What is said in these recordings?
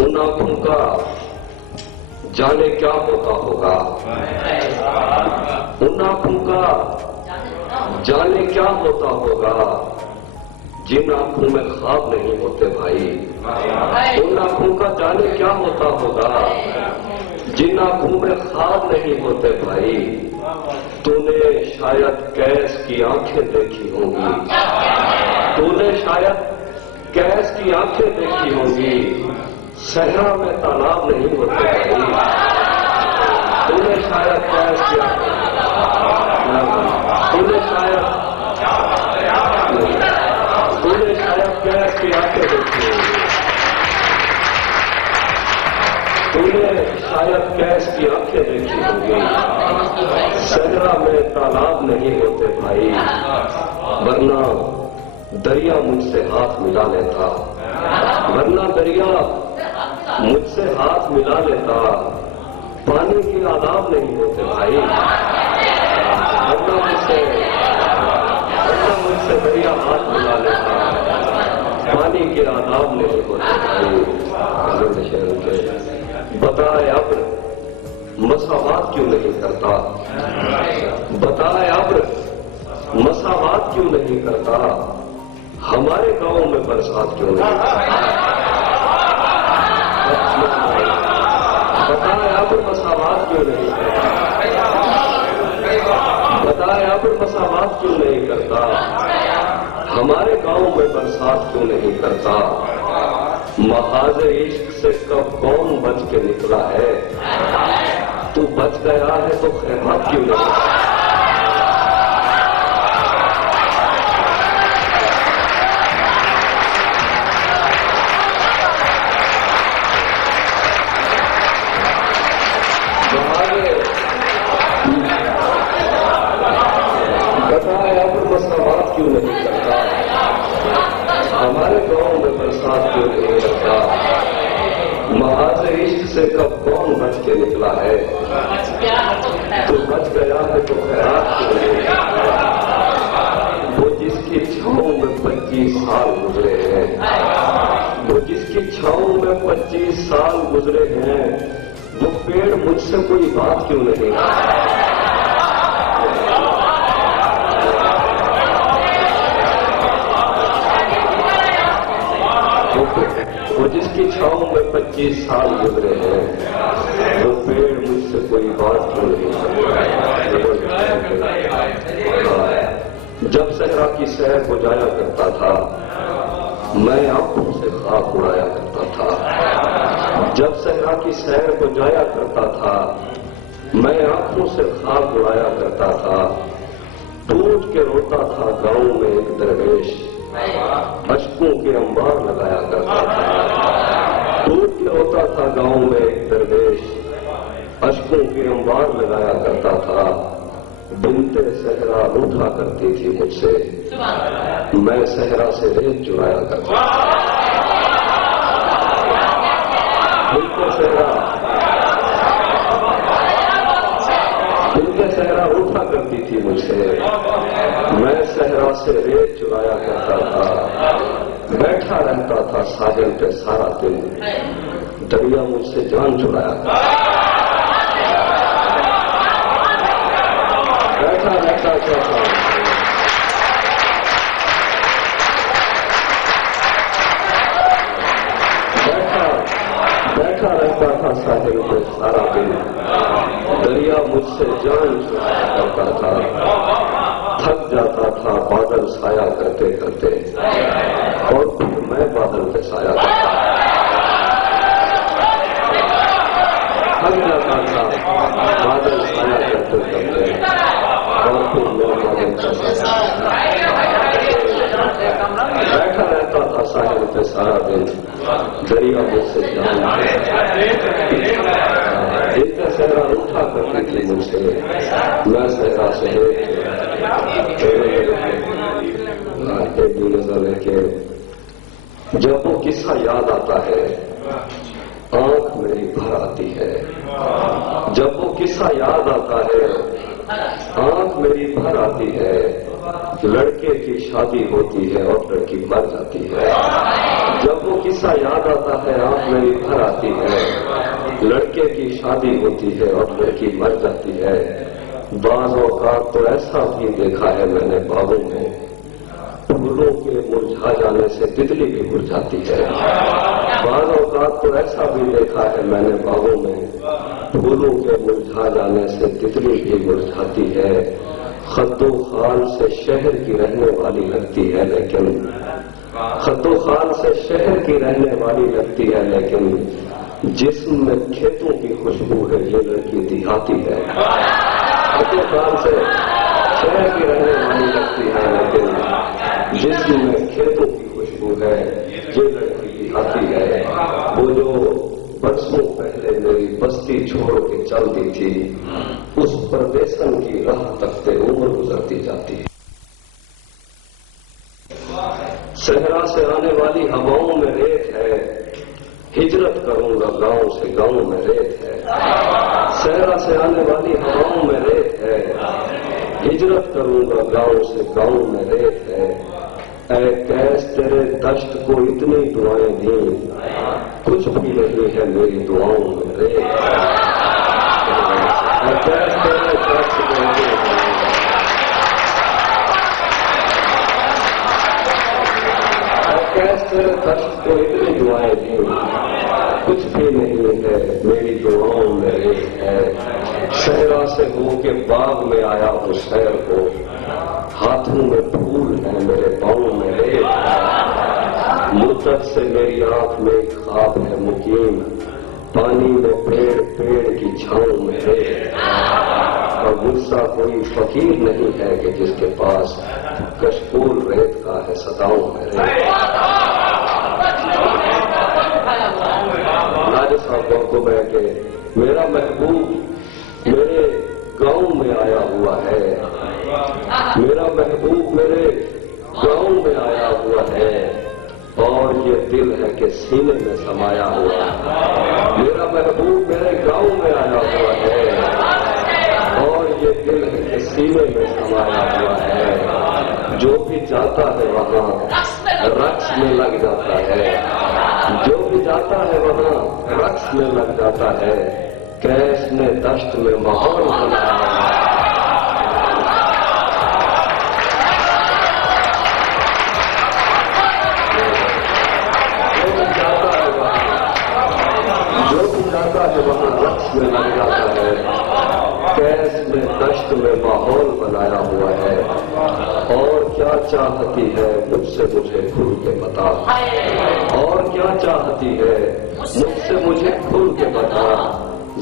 ان آنکھوں کا جانے کیا ہوتا ہوگا، ان آنکھوں کا جانے کیا ہوتا ہوگا جن آنکھوں میں خواب نہیں ہوتے بھائی، ان آنکھوں کا جانے کیا ہوتا ہوگا جن آنکھوں میں خواب نہیں ہوتے بھائی۔ تو نے شاید کیس کی آنکھیں دیکھی ہوں گی، تو نے شاید کیس کی آنکھیں دیکھی ہوں گی، صحرا میں تالاب نہیں ہوتے بھائی۔ تو نے شاید کیس کی آنکھیں، تو نے شاید کیس کی آنکھیں دیکھی ہوں گی، تو نے شاید کیس کی آنکھیں دیکھی ہوں گی، صحرا میں تالاب نہیں ہوتے بھائی، ورنہ دریا مجھ سے ہاتھ ملا لیتا، ورنہ دریا مجھ سے ہاتھ ملا لیتا، پانی کے آداب نہیں ہوتے بھائی، ورنہ مجھ سے دریا ہاتھ ملا لیتا، پانی کے آداب نہیں ہوتے بھائی۔ بتائے ابر مساوات کیوں نہیں کرتا، بتائے ابر مساوات کیوں نہیں کرتا، ہمارے گاؤں میں برسات کیوں نہیں کرتا، بتائے ابر مساوات کیوں نہیں کرتا، بتائے ابر مساوات کیوں نہیں کرتا، ہمارے گاؤں میں برسات کیوں نہیں کرتا، محاذ عشق سے کب کون بچ کے نکلا ہے، تو بچ گیا ہے تو خیرات کیوں نہیں کرتا۔ بتائے اب مساوات کیوں نہیں کرتا، ہمارے گاؤں میں برسات کیوں نہیں کرتا، محاذ عشق سے کب کون بچ کے نکلا ہے، تو بچ گیا ہے تو خیرات کیوں نہیں کرتا۔ وہ جس کی چھاؤں میں 25 سال گزرے ہیں، وہ جس کی چھاؤں میں 25 سال گزرے ہیں، وہ پیڑ مجھ سے کوئی بات کیوں نہیں کرتا۔ وہ جس کی چھاؤں میں 25 سال گزرے ہیں، وہ پیڑ مجھ سے کوئی بات کیوں نہیں کرتا۔ جب صحرا کی سیر کو جایا کرتا تھا، میں آنکھوں سے خواب اڑایا کرتا تھا، جب صحرا کی سیر کو جایا کرتا تھا، میں آنکھوں سے خواب اڑایا کرتا تھا، ٹوٹ کے روتا تھا گاؤں میں ایک درویش، اشکوں کے انبار لگایا کرتا تھا، ٹوٹ کے روتا تھا گاؤں میں ایک درویش، اشکوں کے انبار لگایا کرتا تھا، بنتے صحرا روٹھا کرتی تھی مجھ سے، میں صحرا سے ریت چرایا کرتا تھا، بنتے صحرا روٹھا کرتی تھی مجھ سے، میں صحرا سے ریت چرایا کرتا تھا، بیٹھا رہتا تھا ساحل پہ سارا دن، دریا مجھ سے جان چرایا کرتا تھا، بیٹھا رہتا تھا بیٹھا رہتا تھا ساحل پہ سارا دن، دریا مجھ سے جان چرایا کرتا تھا، تھک جاتا تھا بادل سایہ کرتے کرتے، اور پھر میں بادل پہ سایہ کرتا تھا، تھک جاتا تھا بادل سایہ کرتے کرتے، اور پھر میں بادل پہ سایہ بیٹھا رہتا تھا ساحل پہ سارا دن، دریا مجھ سے جان اتنا صحرا اٹھا کرتی تھی مجھ سے، میں صحرا سے ایک بھی نظر ہے کہ جب وہ قصہ یاد آتا ہے آنکھ میری بھر آتی ہے، جب وہ قصہ یاد آتا ہے آنکھ میری بھر آتی ہے، لڑکے کی شادی ہوتی ہے اور لڑکی مر جاتی ہے. جب وہ قصہ یاد آتا ہے آنکھ میری بھر آتی ہے. لڑکے کی شادی ہوتی ہے اور لڑکی مر جاتی ہے. بعض اوقات تو ایسا بھی دیکھا ہے میں نے باغوں میں، پھولوں کے مرجھا جانے سے تتلی بھی مرجھاتی ہے. بعض اوقات تو ایسا بھی دیکھا ہے میں نے باغوں میں، پھولوں کے مرجھا جانے سے تتلی بھی مرجھاتی ہے. خد و خال سے شہر کی رہنے والی لگتی ہے لیکن خد و خال سے شہر کی رہنے والی لگتی ہے لیکن جسم میں کھیتوں کی خوشبو ہے یہ لڑکی دیہاتی ہے. خد و خال سے شہر کی رہنے والی لگتی ہے لیکن جسم میں کھیتوں کی خوشبو ہے یہ لڑکی دیہاتی ہے. وہ جو برسوں پہلے میری بستی چھوڑ کے چل دی تھی اس پردیسن کی راہ تکتے عمر گزرتی جاتی ہے. صحرا سے آنے والی ہواؤں میں ریت ہے، ہجرت کروں گا گاؤں سے گاؤں میں ریت ہے. صحرا سے آنے والی ہواؤں میں ریت ہے، ہجرت کروں گا گاؤں سے گاؤں میں ریت ہے. اے کیس تیرے دشت کو اتنی دعائیں دیں کچھ بھی نہیں ہے میری دعاؤں میں ریت ہے. اے کیس تیرے دشت کو تیرے دشت کو اتنی دعائیں دیں کچھ بھی نہیں ہے میری دعاؤں میں ریت ہے. صحرا سے ہو کے باغ میں آیا ہوں شہر کو، ہاتھوں میں پھول ہیں میرے پاؤں میں ریت ہے. مدت سے میری آنکھ میں ایک خواب ہے مقیم، پانی میں پیڑ پیڑ کی چھاؤں میں ریت ہے. اور مجھ سا کوئی فقیر نہیں ہے کہ جس کے پاس کشکول ریت کا ہے صداؤں میں ریت. راجہ صاحب کو میں کہ میرا محبوب میرے گاؤں میں آیا ہوا ہے، میرا محبوب میرے گاؤں میں آیا ہوا ہے اور یہ دل ہے کہ سینے میں سمایا ہوا ہے. میرا محبوب میرے گاؤں میں آیا ہوا ہے اور یہ دل ہے کہ سینے میں سمایا ہوا ہے. جو بھی جاتا ہے وہاں رقص میں لگ جاتا ہے، جو بھی جاتا ہے وہاں رقص میں لگ جاتا ہے. کیس نے دشت میں ماحول بنایا ہے. جو بھی جاتا ہے وہاں رقص میں لگ جاتا ہے. کیس نے دشت میں ماحول بنایا ہوا ہے. اور کیا چاہتی ہے مجھ سے مجھے کھل کے بتا، اور کیا چاہتی ہے مجھ سے مجھے کھل کے بتا.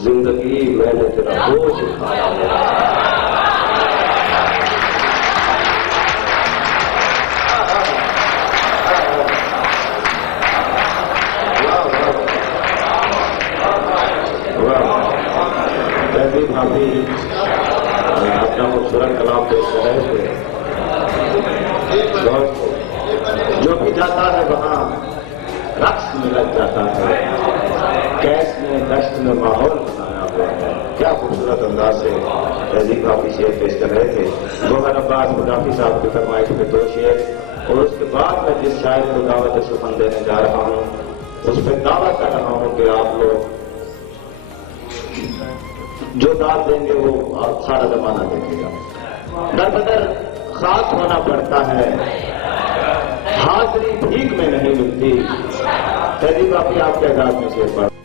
زندگی میں نے تیرا بوجھ اٹھایا ہے. ابھی اپنا خوبصورت کلام پیش کر رہے تھے. جو بھی جاتا ہے وہاں رقص میں لگ جاتا ہے. کیس میں دشت میں ماحول بنایا ہوا ہے. کیا خوبصورت انداز سے تہذیب کافی شعر پیش کر رہے تھے. گوہر عباس مدافع صاحب کی فرمائش میں 2 شعر، اور اس کے بعد میں جس شاعر کو دعوت سخن دینے جا رہا ہوں اس پہ دعویٰ کر رہا ہوں کہ آپ لوگ جو داد دیں گے وہ سارا زمانہ دیکھے گا. در بدر خاص ہونا پڑتا ہے، حاضری بھیک میں نہیں ملتی. تہذیب کافی آپ کے اعزاز میں شعر پڑھ